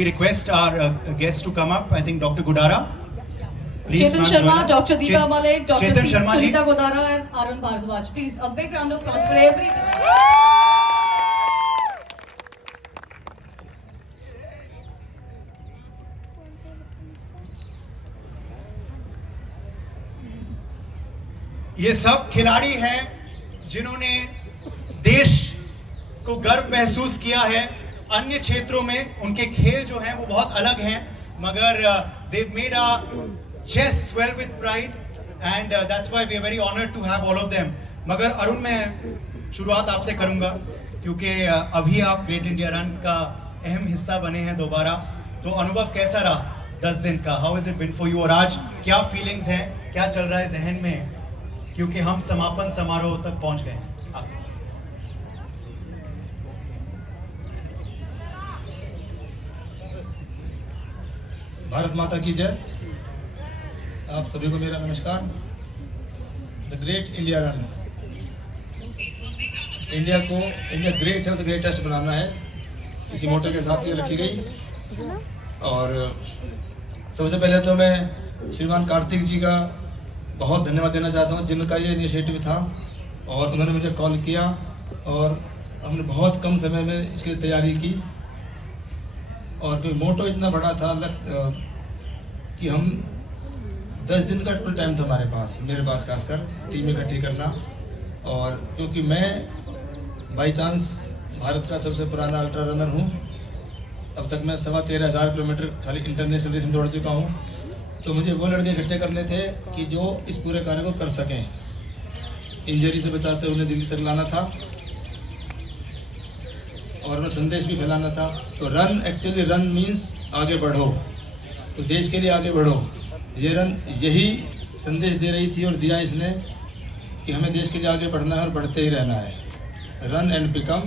We request our guests to come up. I think Dr. Gudara. Please, Chetan Sharma, Dr. Deepa Malik, Dr. Chetan Sharma ji. Sunita Godara and Arun Bharadwaj. Please, a big round of applause for everybody. ये सब खिलाड़ी हैं जिन्होंने देश को गर्व महसूस किया है। अन्य क्षेत्रों में उनके खेल जो हैं वो बहुत अलग हैं, मगर they've made our chest swell with pride and that's why we are very honored to have all of them. मगर अरुण, मैं शुरुआत आपसे करूंगा क्योंकि अभी आप ग्रेट इंडिया रन का अहम हिस्सा बने हैं दोबारा। तो अनुभव कैसा रहा 10 दिन का? How is it been for you? और आज क्या फीलिंग्स हैं, क्या चल रहा है जहन में, क्योंकि हम समापन समारोह तक पहुंच गए हैं। भारत माता की जय। आप सभी को मेरा नमस्कार। The great India run, India great है, उसे ग्रेटेस्ट बनाना है, इसी मोटो के साथ ये रखी गई। और सबसे पहले तो मैं श्रीमान कार्तिक जी का बहुत धन्यवाद देना चाहता हूँ, जिनका ये इनिशिएटिव था और उन्होंने मुझे कॉल किया और हमने बहुत कम समय में इसकी तैयारी की। और कोई मोटो इतना बड़ा था कि हम 10 दिन का टोटल टाइम था हमारे पास, मेरे पास खासकर टीम इकट्ठी करना। और क्योंकि मैं बाई चांस भारत का सबसे पुराना अल्ट्रा रनर हूँ, अब तक मैं 13,500 किलोमीटर खाली इंटरनेशनल रेस में दौड़ चुका हूँ, तो मुझे वो लड़के इकट्ठे करने थे कि जो इस पूरे कार्य को कर सकें, इंजरी से बचाते हुए उन्हें दिल्ली तक लाना था और उन्हें संदेश भी फैलाना था। तो रन, एक्चुअली रन मीन्स आगे बढ़ो, तो देश के लिए आगे बढ़ो। ये रन यही संदेश दे रही थी और दिया इसने कि हमें देश के लिए आगे बढ़ना है और बढ़ते ही रहना है। Run and become,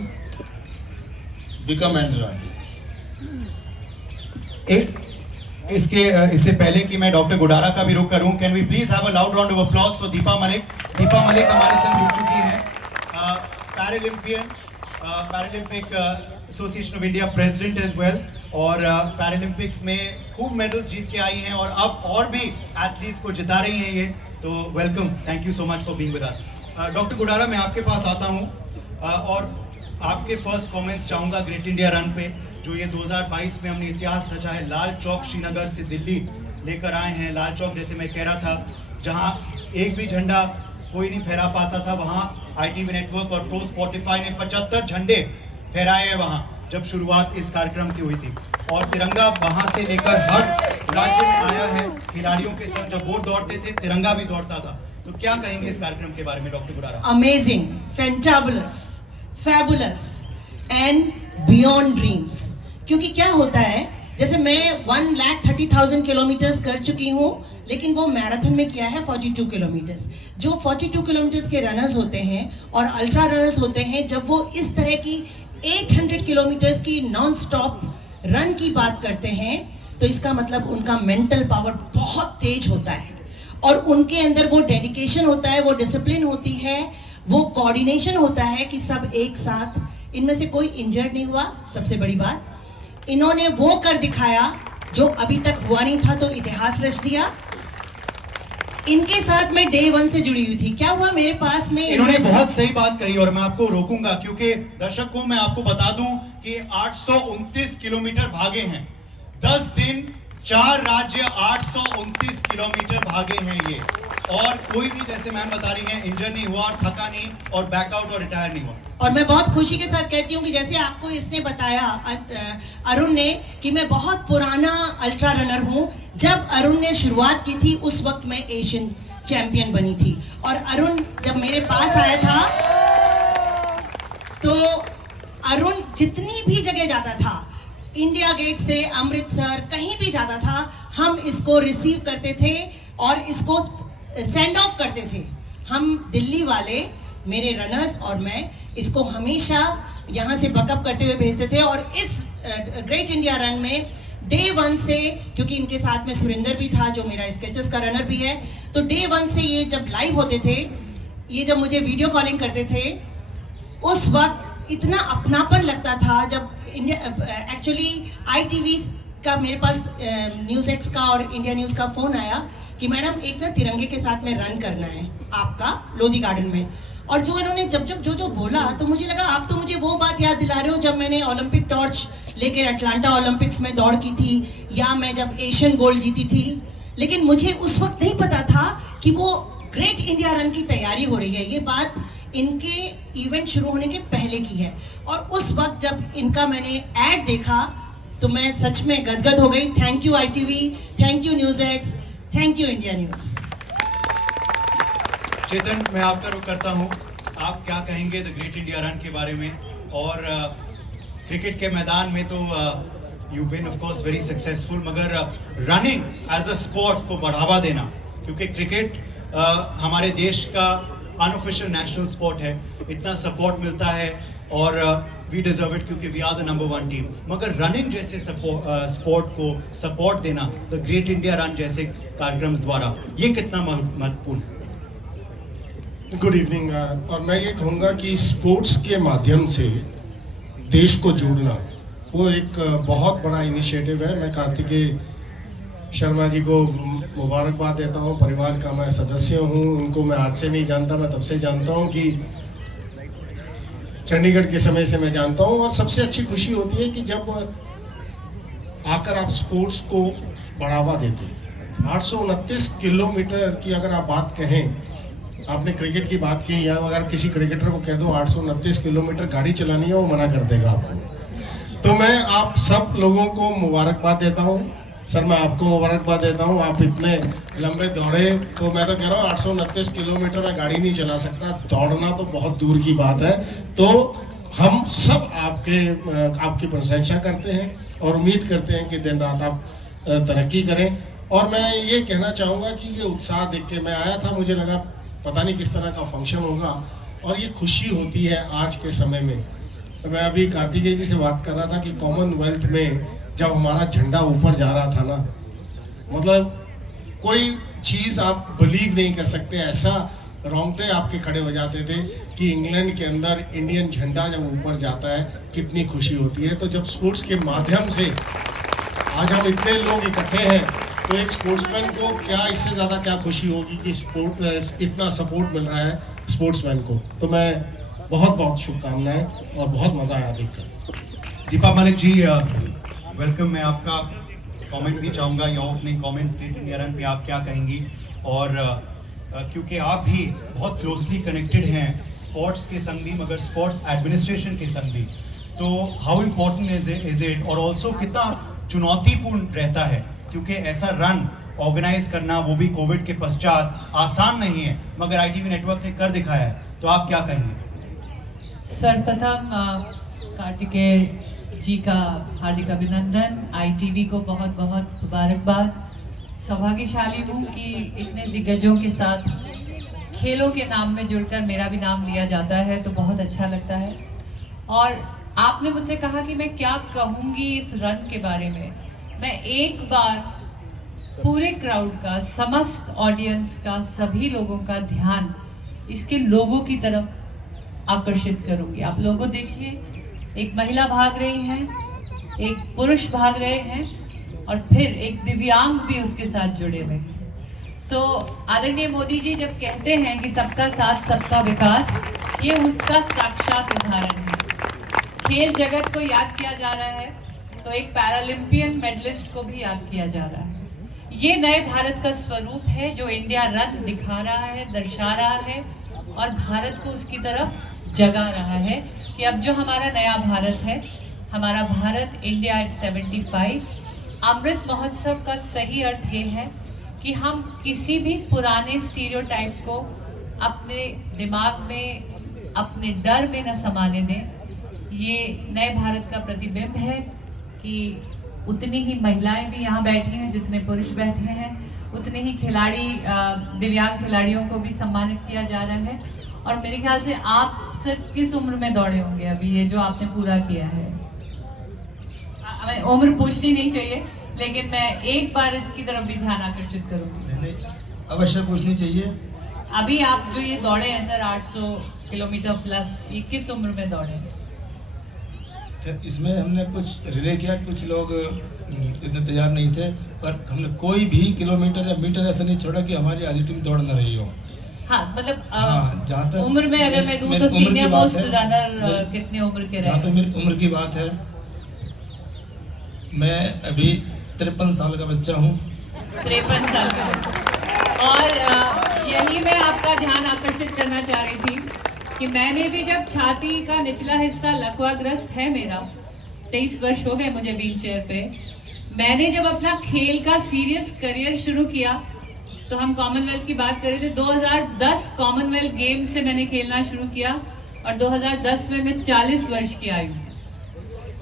become and run. इससे पहले कि मैं डॉक्टर गुडारा का भी रुख करूं, can we please have a loud round of applause for Deepa Malik. Deepa Malik हमारे संग जुड़ चुकी हैं, paralympian, paralympic association of India president as well, और पैरालंपिक्स में खूब मेडल्स जीत के आई हैं और अब और भी एथलीट्स को जिता रही हैं ये। तो welcome, thank you so much for being with us. Doctor Gudara, मैं आपके पास आता हूँ और आपके फर्स्ट कमेंट्स चाहूँगा ग्रेट इंडिया रन पे, जो ये 2022 में हमने इतिहास रचा है। लाल चौक श्रीनगर से दिल्ली लेकर आए हैं। लाल चौक, जैसे मैं कह रहा था, जहाँ एक भी झंडा कोई नहीं फहरा पाता था, वहाँ ITV नेटवर्क और प्रो स्पॉटिफाई ने 75 झंडे फहराए हैं वहाँ, जब शुरुआत इस कार्यक्रम की हुई थी। और तिरंगा वहाँ से लेकर हर राज्य में आया है। खिलाड़ियों के संग जब वोट दौड़ते थे, तिरंगा भी दौड़ता था। तो क्या कहेंगे इस कार्यक्रम के बारे में doctor Gudara? Amazing, fantabulous, fabulous and beyond dreams. क्योंकि क्या होता है, जैसे मैं 1,30,000 किलोमीटर्स कर चुकी हूँ, लेकिन वो मैराथन में किया है 42 किलोमीटर्स। जो 42 किलोमीटर्स के रनर्स होते हैं और अल्ट्रा रनर्स होते हैं, जब वो इस तरह की 800 किलोमीटर्स की नॉन स्टॉप रन की बात करते हैं, तो इसका मतलब उनका मेंटल पावर बहुत तेज होता है और उनके अंदर वो डेडिकेशन होता है, वो डिसिप्लिन होती है, वो कोऑर्डिनेशन होता है कि सब एक साथ। इनमें से कोई इंजर्ड नहीं हुआ, सबसे बड़ी बात। इन्होंने वो कर दिखाया जो अभी तक हुआ नहीं था, तो इतिहास रच दिया। इनके साथ मैं डे 1 से जुड़ी हुई थी। क्या हुआ मेरे पास में, इन्होंने बहुत सही बात कही और मैं आपको रोकूंगा क्योंकि दर्शकों मैं आपको बता दूं कि 829 किलोमीटर भागे हैं 10 दिन, 4 राज्य, 829 किलोमीटर भागे हैं ये। और कोई भी, जैसे मैम बता रही हैं, इंजर नहीं हुआ और थका नहीं और बैकआउट और रिटायर नहीं हुआ। और मैं बहुत खुशी के साथ कहती हूँ कि जैसे आपको इसने बताया, अरुण ने, कि मैं बहुत पुराना अल्ट्रा रनर हूँ। जब अरुण ने शुरुआत की थी, उस वक्त मैं एशियन चैंपियन बनी थी। और अरुण जब मेरे पास आया था, तो अरुण जितनी भी जगह जाता था, इंडिया गेट से अमृतसर, कहीं भी जाता था, हम इसको रिसीव करते थे और इसको सेंड ऑफ करते थे। हम दिल्ली वाले, मेरे रनर्स और मैं, इसको हमेशा यहाँ से बकअप करते हुए भेजते थे। और इस ग्रेट इंडिया रन में डे 1 से, क्योंकि इनके साथ में सुरेंद्र भी था जो मेरा स्केचेस का रनर भी है, तो डे 1 से ये जब लाइव होते थे, ये जब मुझे वीडियो कॉलिंग करते थे, उस वक्त इतना अपनापन लगता था। जब इंडिया एक्चुअली ITV का मेरे पास न्यूज़ एक्स का और इंडिया न्यूज़ का फ़ोन आया कि मैडम एक ना तिरंगे के साथ में रन करना है आपका लोधी गार्डन में। और जो इन्होंने जो बोला तो मुझे लगा आप तो मुझे वो बात याद दिला रहे हो जब मैंने ओलंपिक टॉर्च लेकर अटलांटा ओलंपिक्स में दौड़ की थी, या मैं जब एशियन गोल्ड जीती थी। लेकिन मुझे उस वक्त नहीं पता था कि वो ग्रेट इंडिया रन की तैयारी हो रही है। ये बात इनके इवेंट शुरू होने के पहले की है। और उस वक्त जब इनका मैंने ऐड देखा तो मैं सच में गदगद हो गई। Thank you ITV, thank you news X, thank you India news. Chetan, मैं आपका रुख करता हूँ, आप क्या कहेंगे द ग्रेट इंडिया रन के बारे में? और क्रिकेट के मैदान में तो you been of course very successful, मगर रनिंग एज अ स्पोर्ट को बढ़ावा देना, क्योंकि क्रिकेट हमारे देश का अनऑफिशियल नेशनल स्पोर्ट है, इतना सपोर्ट मिलता है और वी डिजर्व इट क्योंकि वी आर द नंबर 1 टीम। मगर रनिंग जैसे स्पोर्ट को सपोर्ट देना द ग्रेट इंडिया रन जैसे कार्यक्रम द्वारा, ये कितना महत्वपूर्ण है? Good evening. और मैं ये कहूँगा कि स्पोर्ट्स के माध्यम से देश को जोड़ना वो एक बहुत बड़ा इनिशिएटिव है। मैं कार्तिकेय शर्मा जी को मुबारकबाद देता हूँ, परिवार का मैं सदस्य हूँ, उनको मैं आज से नहीं जानता, मैं तब से जानता हूँ कि चंडीगढ़ के समय से मैं जानता हूँ। और सबसे अच्छी खुशी होती है कि जब आकर आप स्पोर्ट्स को बढ़ावा देते हैं। 829 किलोमीटर की अगर आप बात कहें, आपने क्रिकेट की बात की, या अगर किसी क्रिकेटर को कह दो 829 किलोमीटर गाड़ी चलानी है, वो मना कर देगा आपको। तो मैं आप सब लोगों को मुबारकबाद देता हूँ। सर, मैं आपको मुबारकबाद देता हूँ, आप इतने लंबे दौड़े। तो मैं तो कह रहा हूँ 829 किलोमीटर में गाड़ी नहीं चला सकता, दौड़ना तो बहुत दूर की बात है। तो हम सब आपकी प्रशंसा करते हैं और उम्मीद करते हैं कि दिन रात आप तरक्की करें। और मैं ये कहना चाहूँगा कि ये उत्साह देख के मैं आया था, मुझे लगा पता नहीं किस तरह का फंक्शन होगा, और ये खुशी होती है आज के समय में। तो मैं अभी कार्तिकेय जी से बात कर रहा था कि कॉमनवेल्थ में जब हमारा झंडा ऊपर जा रहा था ना, मतलब कोई चीज़ आप बिलीव नहीं कर सकते, ऐसा रोंगटे आपके खड़े हो जाते थे कि इंग्लैंड के अंदर इंडियन झंडा जब ऊपर जाता है कितनी खुशी होती है। तो जब स्पोर्ट्स के माध्यम से आज हम इतने लोग इकट्ठे हैं, तो एक स्पोर्ट्समैन को क्या इससे ज़्यादा क्या खुशी होगी कि स्पोर्ट इतना सपोर्ट मिल रहा है स्पोर्ट्समैन को। तो मैं बहुत शुभकामनाएं और बहुत मज़ा आया देखकर। दीपा मलिक जी, वेलकम। मैं आपका कमेंट भी चाहूँगा, या opening comments great India run पे आप क्या कहेंगी? और क्योंकि आप भी बहुत क्लोजली कनेक्टेड हैं स्पोर्ट्स के संग भी, मगर स्पोर्ट्स एडमिनिस्ट्रेशन के संग भी, तो हाउ इम्पोर्टेंट इज इट? और ऑल्सो कितना चुनौतीपूर्ण रहता है, क्योंकि ऐसा रन ऑर्गेनाइज करना, वो भी कोविड के पश्चात, आसान नहीं है, मगर ITV नेटवर्क ने कर दिखाया है। तो आप क्या कहेंगे? सर्वप्रथम कार्तिकेय जी का हार्दिक अभिनंदन, ITV को बहुत बहुत मुबारकबाद। सौभाग्यशाली हूँ कि इतने दिग्गजों के साथ खेलों के नाम में जुड़कर मेरा भी नाम लिया जाता है, तो बहुत अच्छा लगता है। और आपने मुझसे कहा कि मैं क्या कहूँगी इस रन के बारे में। मैं एक बार पूरे क्राउड का, समस्त ऑडियंस का, सभी लोगों का ध्यान इसके लोगों की तरफ आकर्षित करूंगी। आप लोगों देखिए, एक महिला भाग रही है, एक पुरुष भाग रहे हैं, और फिर एक दिव्यांग भी उसके साथ जुड़े हुए हैं। सो आदरणीय मोदी जी जब कहते हैं कि सबका साथ सबका विकास, ये उसका साक्षात उदाहरण है। खेल जगत को याद किया जा रहा है, तो एक पैरालंपियन मेडलिस्ट को भी याद किया जा रहा है। ये नए भारत का स्वरूप है जो इंडिया रन दिखा रहा है, दर्शा रहा है, और भारत को उसकी तरफ जगा रहा है कि अब जो हमारा नया भारत है, हमारा भारत इंडिया एट 75। अमृत महोत्सव का सही अर्थ ये है कि हम किसी भी पुराने स्टीरियोटाइप को अपने दिमाग में, अपने डर में न समाने दें। ये नए भारत का प्रतिबिंब है कि उतनी ही महिलाएं भी यहाँ बैठी हैं जितने पुरुष बैठे हैं, उतने ही खिलाड़ी, दिव्यांग खिलाड़ियों को भी सम्मानित किया जा रहा है। और मेरे ख्याल से आप सिर्फ किस उम्र में दौड़े होंगे अभी ये जो आपने पूरा किया है? हमें उम्र पूछनी नहीं चाहिए, लेकिन मैं एक बार इसकी तरफ भी ध्यान आकर्षित करूँगी। अवश्य पूछनी चाहिए। अभी आप जो ये दौड़े हैं सर 800 किलोमीटर प्लस, ये किस उम्र में दौड़े? इसमें हमने कुछ रिले किया, कुछ लोग इतने तैयार नहीं थे, पर हमने कोई भी किलोमीटर या मीटर ऐसा नहीं छोड़ा कि हमारी आधी टीम दौड़ न रही हो। हाँ मतलब हाँ, जहाँ तक उम्र में अगर मैं दूं मेरी तो उम्र की सीनियर बात मोस्ट है, रनर कितने उम्र के जहाँ रहे? तक मेरी उम्र की बात है, मैं अभी 53 साल का बच्चा हूँ। 53 साल का। और यही मैं आपका ध्यान आकर्षित करना चाह रही थी कि मैंने भी जब छाती का निचला हिस्सा लकवाग्रस्त है मेरा, 23 वर्ष हो गए मुझे व्हील चेयर पे, मैंने जब अपना खेल का सीरियस करियर शुरू किया तो हम कॉमनवेल्थ की बात कर रहे थे, 2010 कॉमनवेल्थ गेम से मैंने खेलना शुरू किया और 2010 में मैं 40 वर्ष की आयु,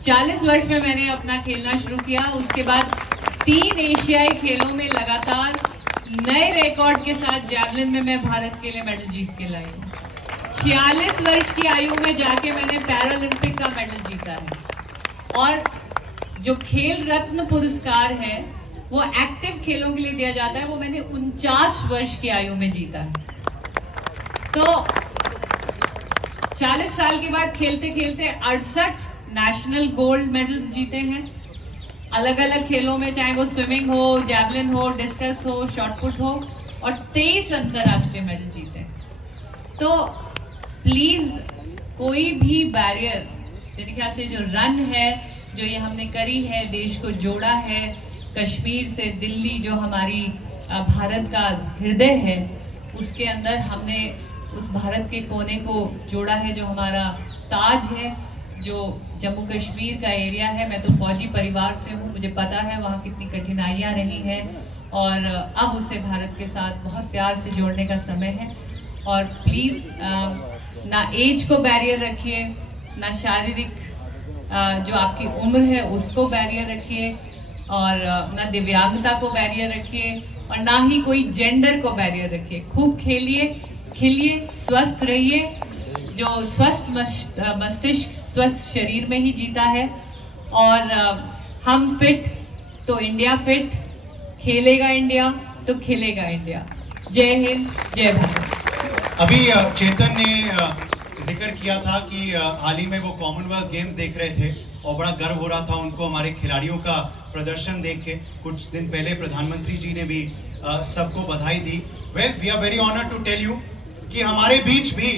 40 वर्ष में मैंने अपना खेलना शुरू किया। उसके बाद 3 एशियाई खेलों में लगातार नए रिकॉर्ड के साथ जैवलिन में मैं भारत के लिए मेडल जीत के लाई हूँ। 46 वर्ष की आयु में जाके मैंने पैरालंपिक का मेडल जीता है और जो खेल रत्न पुरस्कार है वो एक्टिव खेलों के लिए दिया जाता है, वो मैंने 49 वर्ष की आयु में जीता है। तो 40 साल के बाद खेलते खेलते 68 नेशनल गोल्ड मेडल्स जीते हैं अलग अलग खेलों में, चाहे वो स्विमिंग हो, जैवलिन हो, डिस्कस हो, शॉटपुट हो, और 23 अंतरराष्ट्रीय मेडल जीते हैं। तो प्लीज कोई भी बैरियर, मेरे ख्याल से जो रन है जो ये हमने करी है, देश को जोड़ा है, कश्मीर से दिल्ली जो हमारी भारत का हृदय है, उसके अंदर हमने उस भारत के कोने को जोड़ा है जो हमारा ताज है, जो जम्मू कश्मीर का एरिया है। मैं तो फौजी परिवार से हूँ, मुझे पता है वहाँ कितनी कठिनाइयाँ रही हैं और अब उसे भारत के साथ बहुत प्यार से जोड़ने का समय है। और प्लीज़ ना एज को बैरियर रखिए, ना शारीरिक जो आपकी उम्र है उसको बैरियर रखिए, और ना दिव्यांगता को बैरियर रखिए, और ना ही कोई जेंडर को बैरियर रखिए। खूब खेलिए, खिलिए, स्वस्थ रहिए। जो स्वस्थ मस्तिष्क स्वस्थ शरीर में ही जीता है, और हम फिट तो इंडिया फिट, खेलेगा इंडिया तो खिलेगा इंडिया। जय हिंद, जय भारत। अभी चेतन ने जिक्र किया था कि हाल ही में वो कॉमनवेल्थ गेम्स देख रहे थे और बड़ा गर्व हो रहा था उनको हमारे खिलाड़ियों का प्रदर्शन देख के। कुछ दिन पहले प्रधानमंत्री जी ने भी सबको बधाई दी। Well, we are very honoured to tell you कि हमारे बीच भी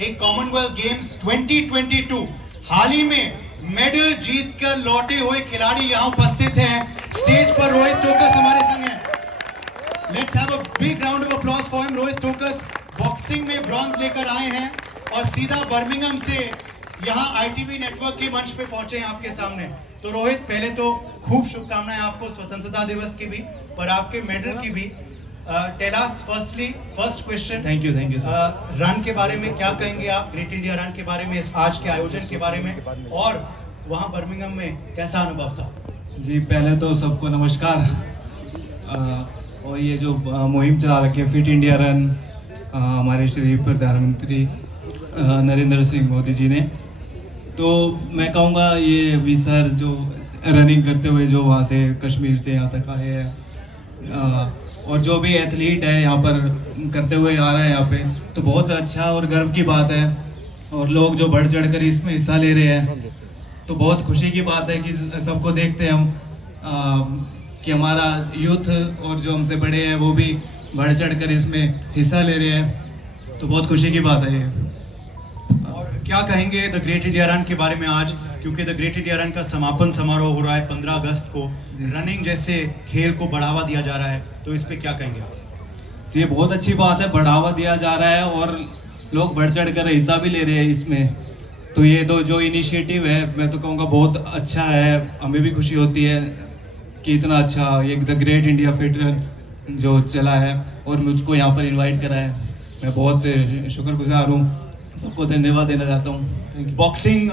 एक कॉमनवेल्थ गेम्स 2022 हाल ही में मेडल जीत कर लौटे हुए खिलाड़ी यहाँ उपस्थित हैं। स्टेज पर रोहित टोकस हमारे संग हैं। Let's have a big round of applause for him. Rohit Tokas boxing में ब्रॉन्ज लेकर आए हैं और सीधा बर्मिंघम से यहाँ ITV नेटवर्क के मंच पे पहुंचे हैं आपके सामने। तो रोहित, पहले तो खूब शुभकामनाएं आपको स्वतंत्रता दिवस की भी, पर आपके मेडल की भी। Tell us firstly, first question, thank you sir. Run के बारे में क्या कहेंगे आप, ग्रेट इंडिया रन के बारे में, इस आज के आयोजन के बारे में, और वहाँ बर्मिंघम में कैसा अनुभव था? जी, पहले तो सबको नमस्कार। और ये जो मुहिम चला रखी है फिट इंडिया रन, हमारे श्री प्रधानमंत्री नरेंद्र सिंह मोदी जी ने, तो मैं कहूँगा ये भी सर जो रनिंग करते हुए जो वहाँ से कश्मीर से यहाँ तक आए हैं, और जो भी एथलीट है यहाँ पर करते हुए आ रहा है यहाँ पे, तो बहुत अच्छा और गर्व की बात है। और लोग जो बढ़ चढ़ कर इसमें हिस्सा ले रहे हैं, तो बहुत खुशी की बात है कि सबको देखते हैं हम कि हमारा यूथ और जो हमसे बड़े हैं वो भी बढ़ चढ़ कर इसमें हिस्सा ले रहे हैं, तो बहुत खुशी की बात है ये। और क्या कहेंगे द ग्रेट इंडिया रन के बारे में आज, क्योंकि द ग्रेट इंडिया रन का समापन समारोह हो रहा है 15 अगस्त को। रनिंग जैसे खेल को बढ़ावा दिया जा रहा है, तो इस पे क्या कहेंगे आप? तो ये बहुत अच्छी बात है, बढ़ावा दिया जा रहा है और लोग बढ़ चढ़ कर हिस्सा भी ले रहे हैं इसमें। तो ये तो जो इनिशिएटिव है, मैं तो कहूँगा बहुत अच्छा है। हमें भी खुशी होती है कि इतना अच्छा ये the great India fit run जो चला है और मुझको यहाँ पर इनवाइट करा है, मैं बहुत शुक्रगुजार हूँ। सबको धन्यवाद देना चाहता हूँ। बॉक्सिंग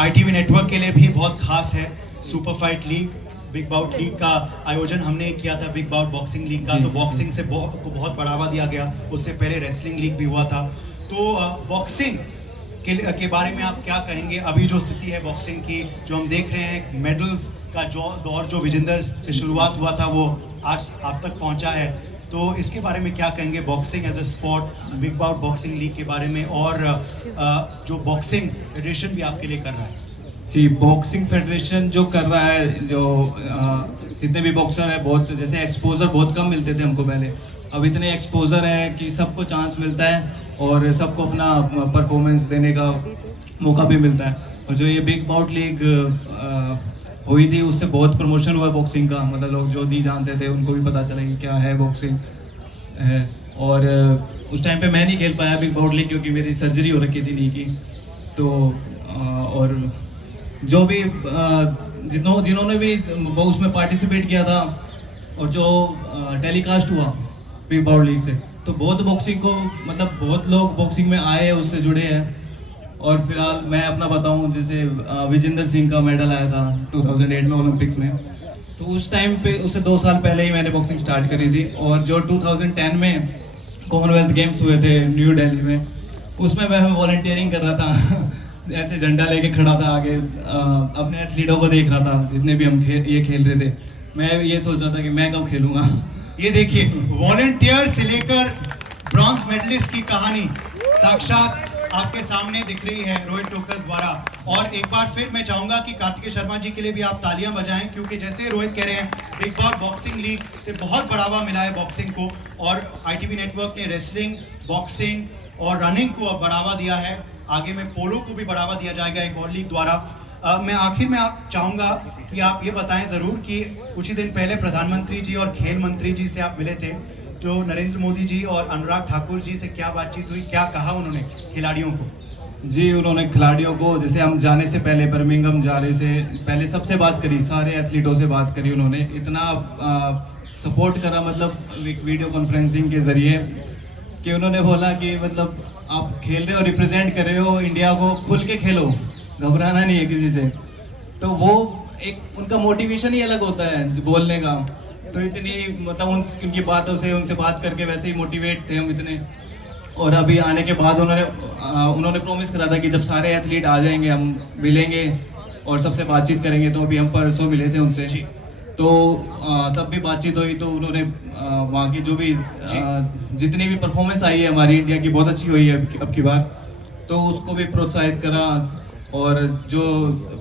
ITV नेटवर्क के लिए भी बहुत खास है। Super fight league, big bout league का आयोजन हमने किया था, बिग बाउट बॉक्सिंग लीग का। तो बॉक्सिंग से को बहुत बढ़ावा दिया गया। उससे पहले रेसलिंग लीग भी हुआ था। तो बॉक्सिंग के बारे में आप क्या कहेंगे? अभी जो स्थिति है बॉक्सिंग की, जो हम देख रहे हैं, मेडल्स का जो दौर जो विजेंदर से शुरुआत हुआ था वो आज आप तक पहुंचा है, तो इसके बारे में क्या कहेंगे? Boxing as a sport, big bout boxing league के बारे में, और जो बॉक्सिंग फेडरेशन भी आपके लिए कर रहा है। जी, बॉक्सिंग फेडरेशन जो कर रहा है, जो जितने भी बॉक्सर है, बहुत जैसे एक्सपोजर बहुत कम मिलते थे हमको पहले, अब इतने एक्सपोजर है कि सबको चांस मिलता है और सबको अपना परफॉर्मेंस देने का मौका भी मिलता है। और जो ये बिग बाउट लीग हुई थी उससे बहुत प्रमोशन हुआ बॉक्सिंग का, मतलब लोग जो नहीं जानते थे उनको भी पता चला कि क्या है बॉक्सिंग है। और उस टाइम पे मैं नहीं खेल पाया बिग बाउट लीग क्योंकि मेरी सर्जरी हो रखी थी नी की। तो और जो भी जिन्होंने भी वो उसमें पार्टिसिपेट किया था और जो टेलीकास्ट हुआ बिग बाउट लीग से, तो बहुत बॉक्सिंग को मतलब बहुत लोग बॉक्सिंग में आए हैं, उससे जुड़े हैं। और फिलहाल मैं अपना बताऊं, जैसे विजेंद्र सिंह का मेडल आया था 2008 में ओलंपिक्स में, तो उस टाइम पे उससे 2 साल पहले ही मैंने बॉक्सिंग स्टार्ट करी थी। और जो 2010 में कॉमनवेल्थ गेम्स हुए थे न्यू दिल्ली में, उसमें मैं वॉलंटियरिंग कर रहा था ऐसे झंडा लेके खड़ा था आगे, अपने एथलीटों को देख रहा था जितने भी हम ये खेल रहे थे। मैं ये सोच रहा था कि मैं कब खेलूंगा। ये देखिए, वॉलंटियर से लेकर ब्रॉन्ज मेडलिस्ट की कहानी साक्षात आपके सामने दिख रही है रोहित टोकस द्वारा। और एक बार फिर मैं चाहूंगा कि कार्तिकेय शर्मा जी के लिए भी आप तालियां बजाएं, क्योंकि जैसे रोहित कह रहे हैं, बिग बॉस बॉक्सिंग लीग से बहुत बढ़ावा मिला है बॉक्सिंग को, और ITV नेटवर्क ने रेसलिंग, बॉक्सिंग और रनिंग को अब बढ़ावा दिया है। आगे में पोलो को भी बढ़ावा दिया जाएगा एक और लीग द्वारा। मैं आखिर में आप चाहूँगा कि आप ये बताएं ज़रूर कि कुछ ही दिन पहले प्रधानमंत्री जी और खेल मंत्री जी से आप मिले थे, जो नरेंद्र मोदी जी और अनुराग ठाकुर जी से क्या बातचीत हुई, क्या कहा उन्होंने खिलाड़ियों को? जी, उन्होंने खिलाड़ियों को, जैसे हम जाने से पहले, बर्मिंघम जाने से पहले सबसे बात करी, सारे एथलीटों से बात करी। उन्होंने इतना सपोर्ट करा, मतलब वीडियो कॉन्फ्रेंसिंग के ज़रिए, कि उन्होंने बोला कि मतलब आप खेल रहे हो, रिप्रेजेंट कर रहे हो इंडिया को, खुल के खेलो, घबराना नहीं है किसी से। तो वो एक उनका मोटिवेशन ही अलग होता है बोलने का। तो इतनी मतलब उनकी बातों से, उनसे बात करके वैसे ही मोटिवेट थे हम इतने। और अभी आने के बाद उन्होंने प्रॉमिस करा था कि जब सारे एथलीट आ जाएंगे हम मिलेंगे और सबसे बातचीत करेंगे। तो अभी हम परसों मिले थे उनसे, तो तब भी बातचीत हुई। तो उन्होंने वहाँ की जो भी जितनी भी परफॉर्मेंस आई है हमारी इंडिया की, बहुत अच्छी हुई है अब की बार, तो उसको भी प्रोत्साहित करा। और जो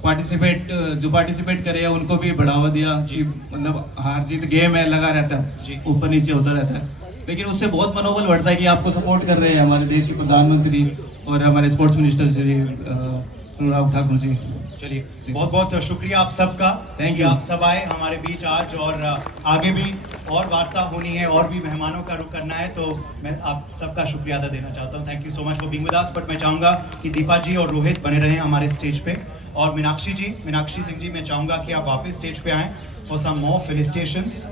पार्टिसिपेट करे हैं उनको भी बढ़ावा दिया कि मतलब हार जीत गेम है, लगा रहता है, ऊपर नीचे होता रहता है, लेकिन उससे बहुत मनोबल बढ़ता है कि आपको सपोर्ट कर रहे हैं हमारे देश के प्रधानमंत्री और हमारे स्पोर्ट्स मिनिस्टर श्री अनुराग ठाकुर जी। चलिए, बहुत बहुत शुक्रिया आप सबका कि आप सब आए हमारे बीच आज, और आगे भी और वार्ता होनी है और भी मेहमानों का रुख करना है, तो मैं आप सबका शुक्रिया अदा देना चाहता हूँ। Thank you so much for being with us. But मैं चाहूँगा कि दीपा जी और रोहित बने रहें हमारे स्टेज पे, और मीनाक्षी सिंह जी, मैं चाहूँगा कि आप वापस स्टेज पे आएँ फॉर सम मोर फेलिसिटेशंस।